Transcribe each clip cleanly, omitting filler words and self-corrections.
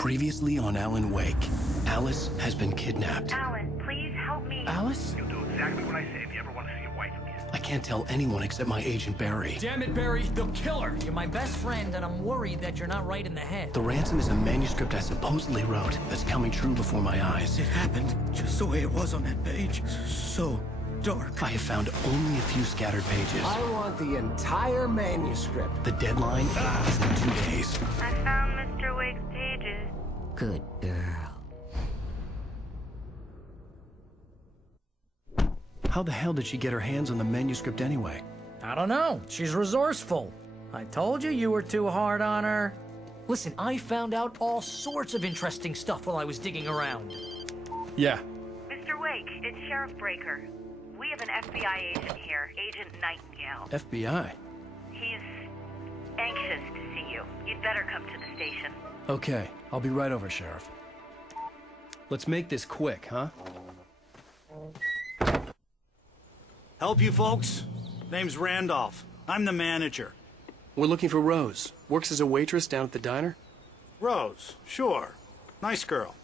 Previously on Alan Wake, Alice has been kidnapped. Alan, please help me. Alice? You'll do exactly what I say if you ever want to see your wife again. I can't tell anyone except my agent Barry. Damn it, Barry, they'll kill her! You're my best friend, and I'm worried that you're not right in the head. The ransom is a manuscript I supposedly wrote that's coming true before my eyes. It happened just the way it was on that page. So dark. I have found only a few scattered pages. I want the entire manuscript. The deadline is in 2 days. I found Mr. Wake's pages. Good girl. How the hell did she get her hands on the manuscript anyway? I don't know. She's resourceful. I told you were too hard on her. Listen, I found out all sorts of interesting stuff while I was digging around. Yeah. Mr. Wake, it's Sheriff Breaker. We have an FBI agent here, Agent Nightingale. FBI? He's anxious to see you. You'd better come to the station. Okay, I'll be right over, Sheriff. Let's make this quick, huh? Help you folks? Name's Randolph. I'm the manager. We're looking for Rose. Works as a waitress down at the diner. Rose, sure. Nice girl.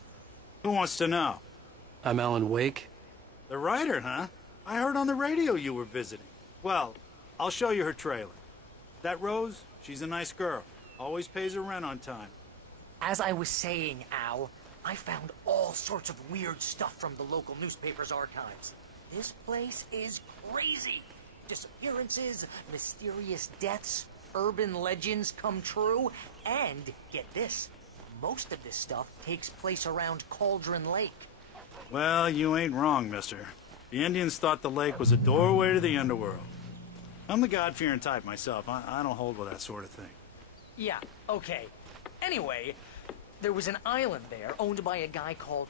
Who wants to know? I'm Alan Wake. The writer, huh? I heard on the radio you were visiting. Well, I'll show you her trailer. That Rose, she's a nice girl. Always pays her rent on time. As I was saying, Al, I found all sorts of weird stuff from the local newspaper's archives. This place is crazy. Disappearances, mysterious deaths, urban legends come true, and, get this, most of this stuff takes place around Cauldron Lake. Well, you ain't wrong, mister. The Indians thought the lake was a doorway to the underworld. I'm the God-fearing type myself. I don't hold with that sort of thing. Yeah, okay. Anyway, there was an island there owned by a guy called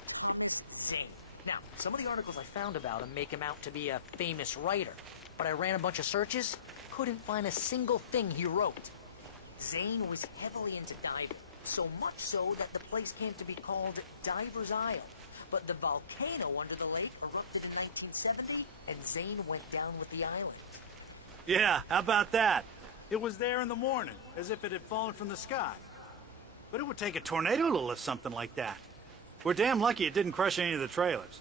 Zane. Now, some of the articles I found about him make him out to be a famous writer, but I ran a bunch of searches, couldn't find a single thing he wrote. Zane was heavily into diving, so much so that the place came to be called Diver's Isle. But the volcano under the lake erupted in 1970, and Zane went down with the island. Yeah, how about that? It was there in the morning, as if it had fallen from the sky. But it would take a tornado to lift something like that. We're damn lucky it didn't crush any of the trailers.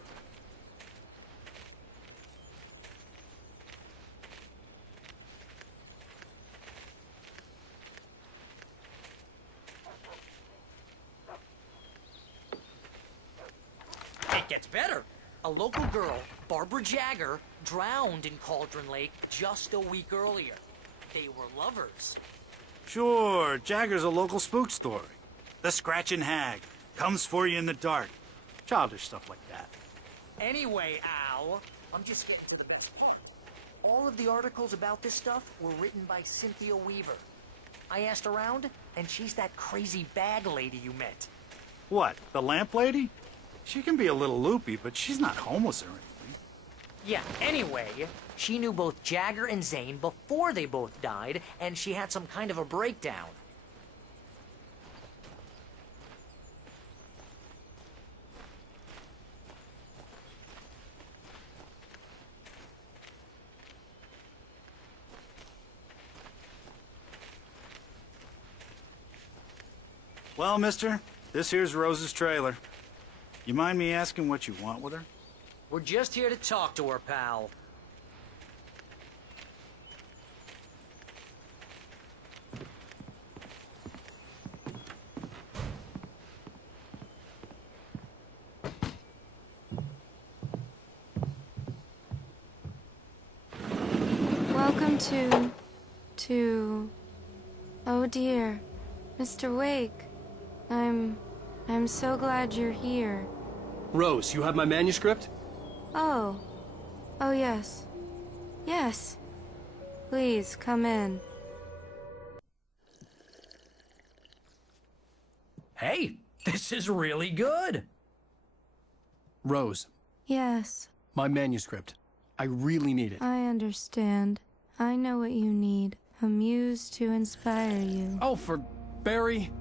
It gets better. A local girl, Barbara Jagger, drowned in Cauldron Lake just a week earlier. They were lovers. Sure, Jagger's a local spook story. The Scratching Hag. Comes for you in the dark. Childish stuff like that. Anyway, Al, I'm just getting to the best part. All of the articles about this stuff were written by Cynthia Weaver. I asked around, and she's that crazy bag lady you met. What, the lamp lady? She can be a little loopy, but she's not homeless or anything. Yeah, anyway, she knew both Jagger and Zane before they both died, and she had some kind of a breakdown. Well, mister, this here's Rose's trailer. You mind me asking what you want with her? We're just here to talk to her, pal. Welcome to... Oh dear, Mr. Wake. I'm so glad you're here. Rose, you have my manuscript? Oh. Oh, yes. Yes. Please, come in. Hey, this is really good. Rose, Yes, my manuscript. I really need it. I understand. I know what you need. A muse to inspire you. Oh, for Barry.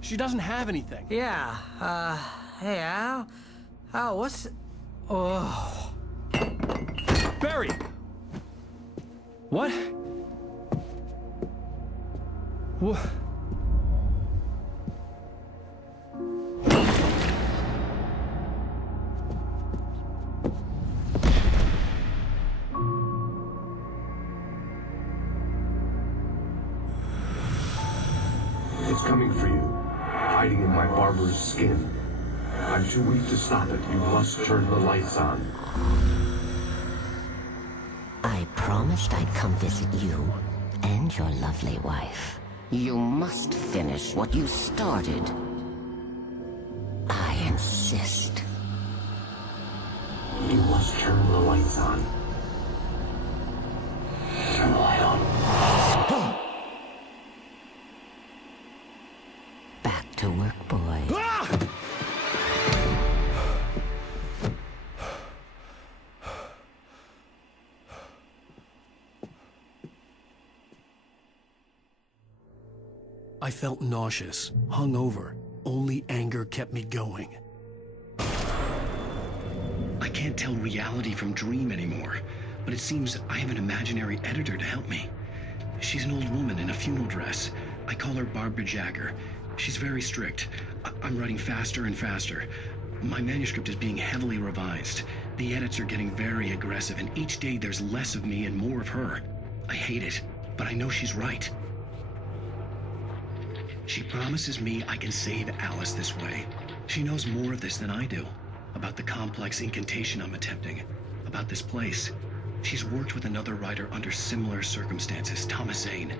She doesn't have anything. Yeah, hey, Al? Al, what's... Oh... Barry! What? What? It's coming for you, hiding in my barber's skin. I'm too weak to stop it. You must turn the lights on. I promised I'd come visit you and your lovely wife. You must finish what you started. I insist. You must turn the lights on. Turn the light on. Back to work, boy. I felt nauseous, hungover. Only anger kept me going. I can't tell reality from dream anymore, but it seems I have an imaginary editor to help me. She's an old woman in a funeral dress. I call her Barbara Jagger. She's very strict. I'm writing faster and faster. My manuscript is being heavily revised. The edits are getting very aggressive, and each day there's less of me and more of her. I hate it, but I know she's right. She promises me I can save Alice this way. She knows more of this than I do. About the complex incantation I'm attempting. About this place. She's worked with another writer under similar circumstances, Thomas Zane.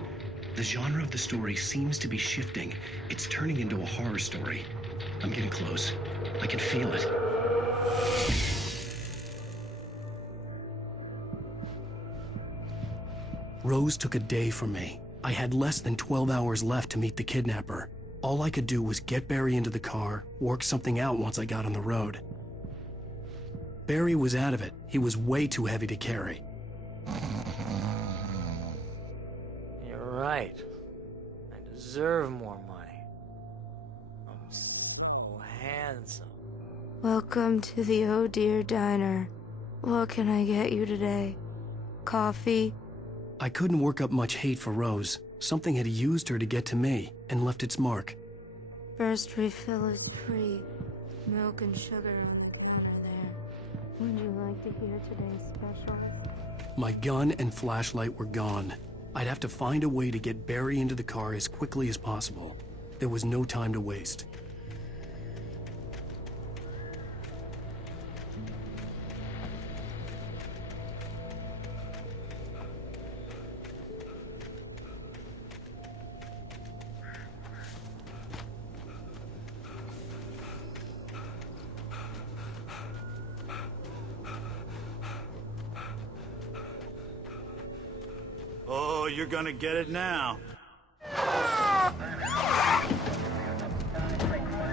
The genre of the story seems to be shifting. It's turning into a horror story. I'm getting close. I can feel it. Rose took a day from me. I had less than 12 hours left to meet the kidnapper. All I could do was get Barry into the car, work something out once I got on the road. Barry was out of it. He was way too heavy to carry. You're right. I deserve more money. I'm so handsome. Welcome to the Oh Dear Diner. What can I get you today? Coffee? I couldn't work up much hate for Rose. Something had used her to get to me and left its mark. First refill is free. Milk and sugar on the counter there. Would you like to hear today's special? My gun and flashlight were gone. I'd have to find a way to get Barry into the car as quickly as possible. There was no time to waste. Oh, you're gonna get it now.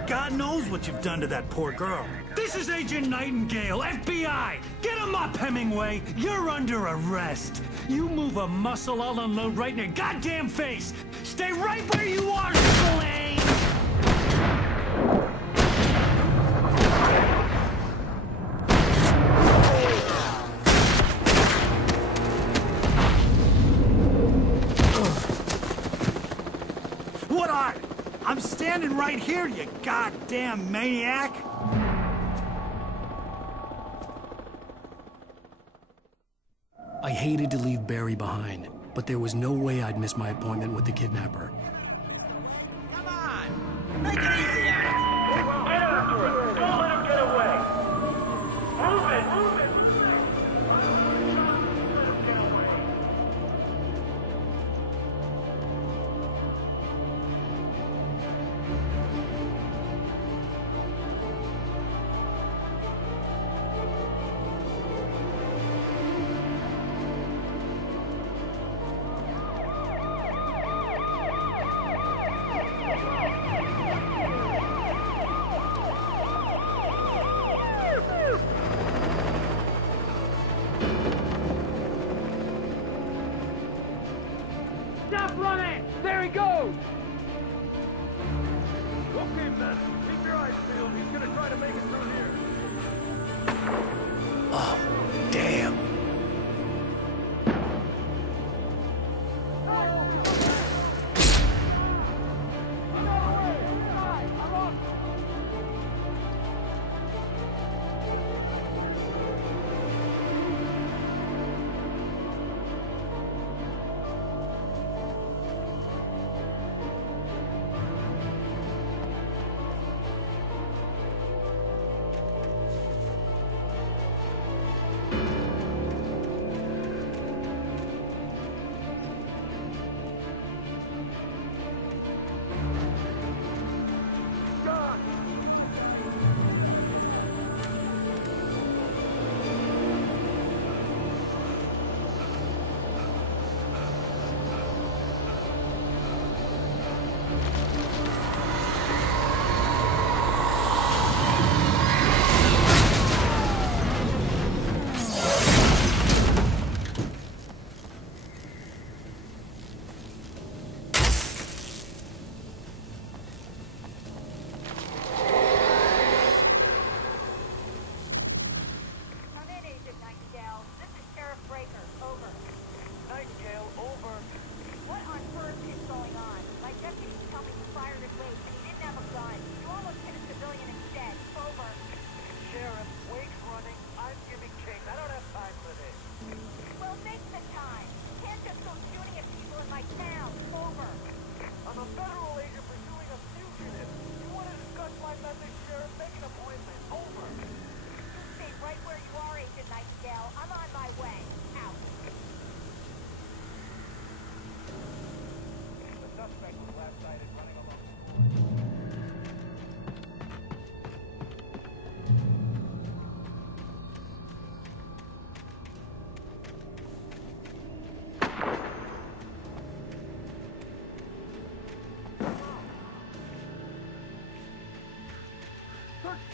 God knows what you've done to that poor girl. This is Agent Nightingale, FBI! Get him up, Hemingway! You're under arrest! You move a muscle, I'll unload right in your goddamn face! Stay right where you are, Spillane! What are? I'm standing right here, you goddamn maniac! I hated to leave Barry behind, but there was no way I'd miss my appointment with the kidnapper. Come on! Make it easy on him! Get after him! Don't let him get away! Move it! Move it!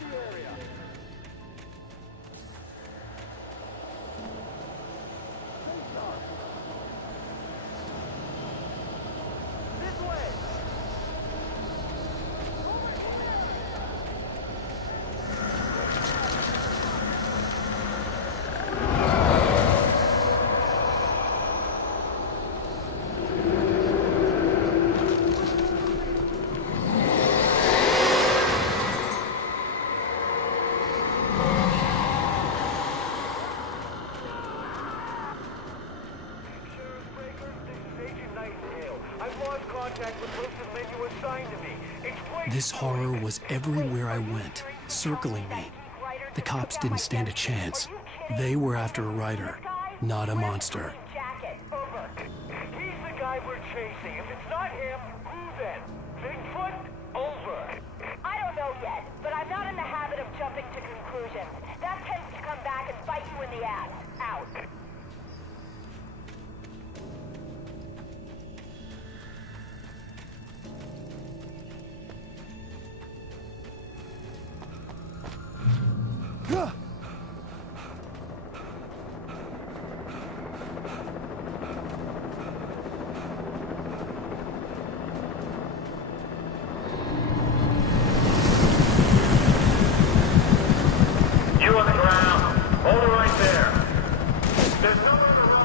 the area. This way. This horror was everywhere I went, circling me. The cops didn't stand a chance. They were after a writer, not a monster. He's the guy we're chasing. If it's not him, who then? Bigfoot? Over. I don't know yet, but I'm not in the habit of jumping to conclusions. That tends to come back and bite you in the ass. Out. You on the ground. Hold it right there. There's nowhere to run.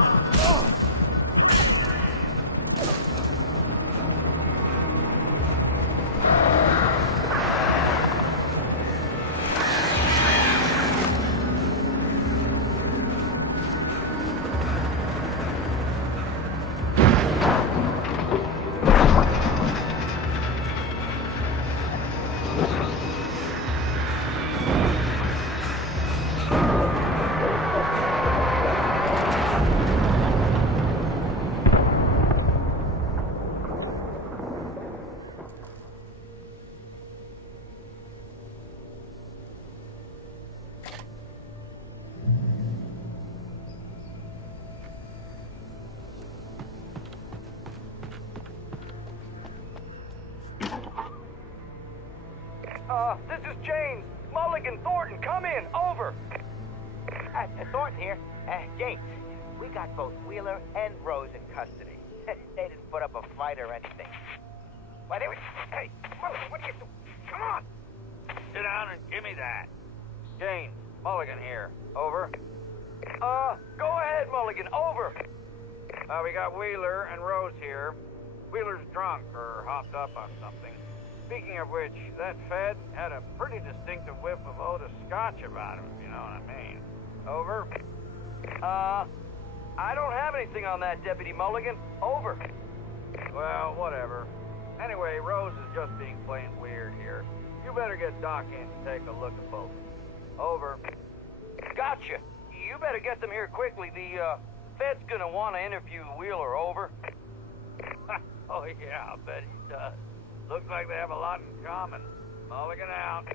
This is James. Mulligan, Thornton, come in. Over. Thornton here. James, we got both Wheeler and Rose in custody. They didn't put up a fight or anything. Why, they were... Hey, Mulligan, what are you doing? Come on. Sit down and give me that. James, Mulligan here. Over. Go ahead, Mulligan. Over. We got Wheeler and Rose here. Wheeler's drunk or hopped up on something. Speaking of which, that Fed had a pretty distinctive whiff of Otis Scotch about him, if you know what I mean. Over. I don't have anything on that, Deputy Mulligan. Over. Well, whatever. Anyway, Rose is just being plain weird here. You better get Doc in to take a look at both. Over. Gotcha. You better get them here quickly. The, Fed's gonna want to interview Wheeler. Over. Oh, yeah, I'll bet he does. Looks like they have a lot in common. Mulligan out.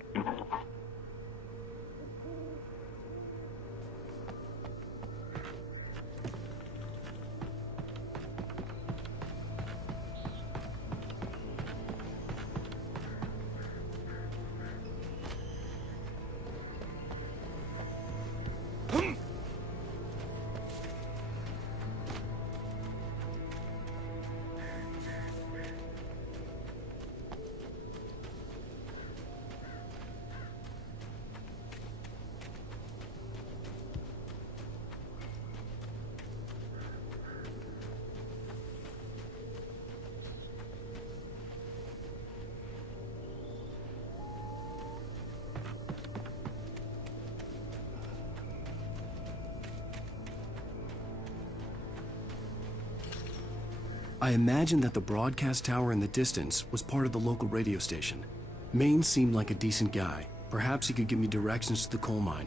I imagined that the broadcast tower in the distance was part of the local radio station. Maine seemed like a decent guy. Perhaps he could give me directions to the coal mine.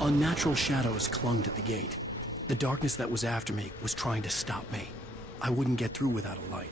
Unnatural shadows clung to the gate. The darkness that was after me was trying to stop me. I wouldn't get through without a light.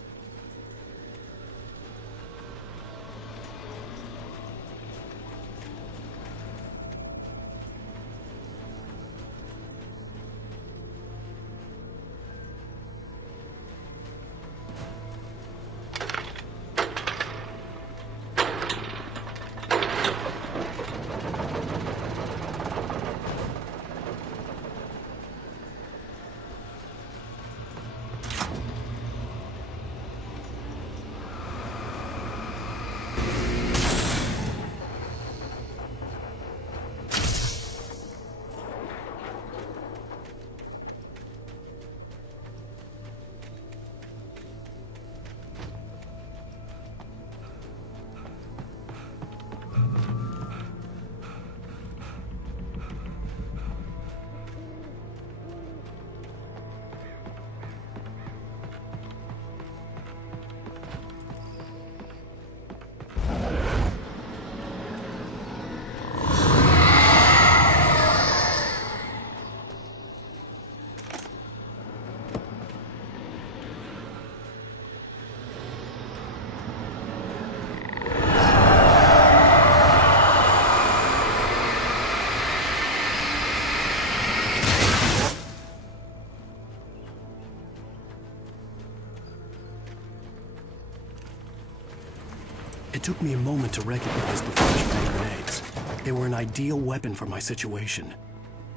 took me a moment to recognize the flashbang grenades. They were an ideal weapon for my situation.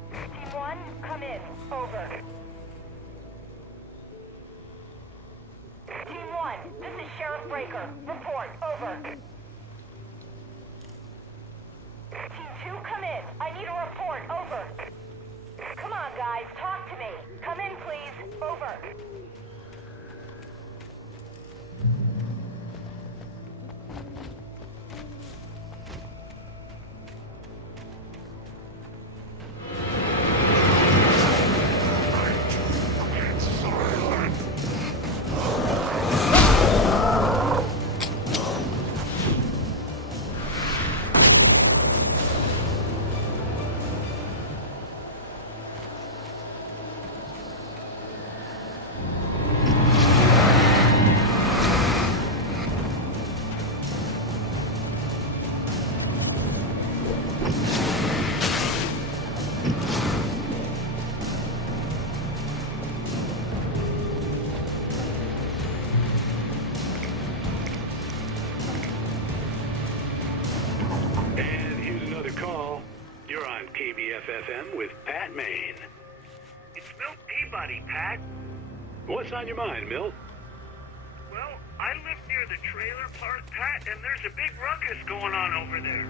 Team 1, come in. Over. Team 1, this is Sheriff Breaker. Report. Over. Team 2, come in. I need a report. Over. Come on, guys. Talk to me. Come in, please. Over. KBFFM with Pat Maine. It's Milt Peabody, Pat. What's on your mind, Milt? Well, I live near the trailer park, Pat, and there's a big ruckus going on over there.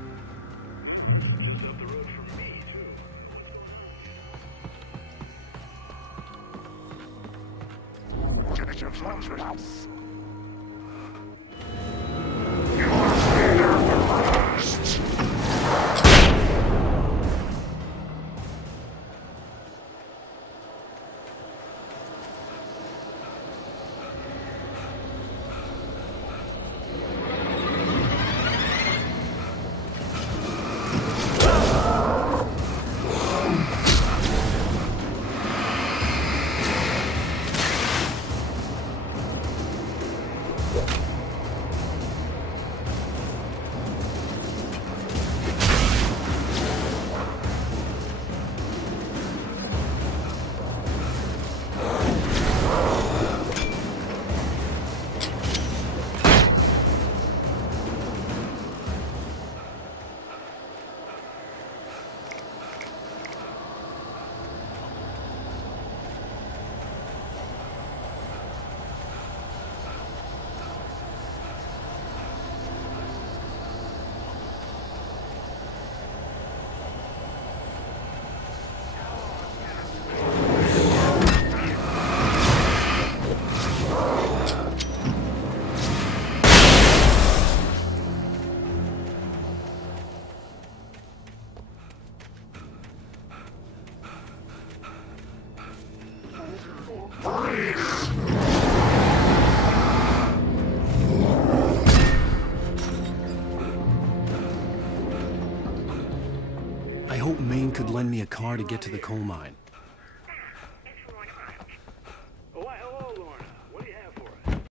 Just up the road from me, too. Get your clothes ready. I hope Maine could lend me a car to get to the coal mine.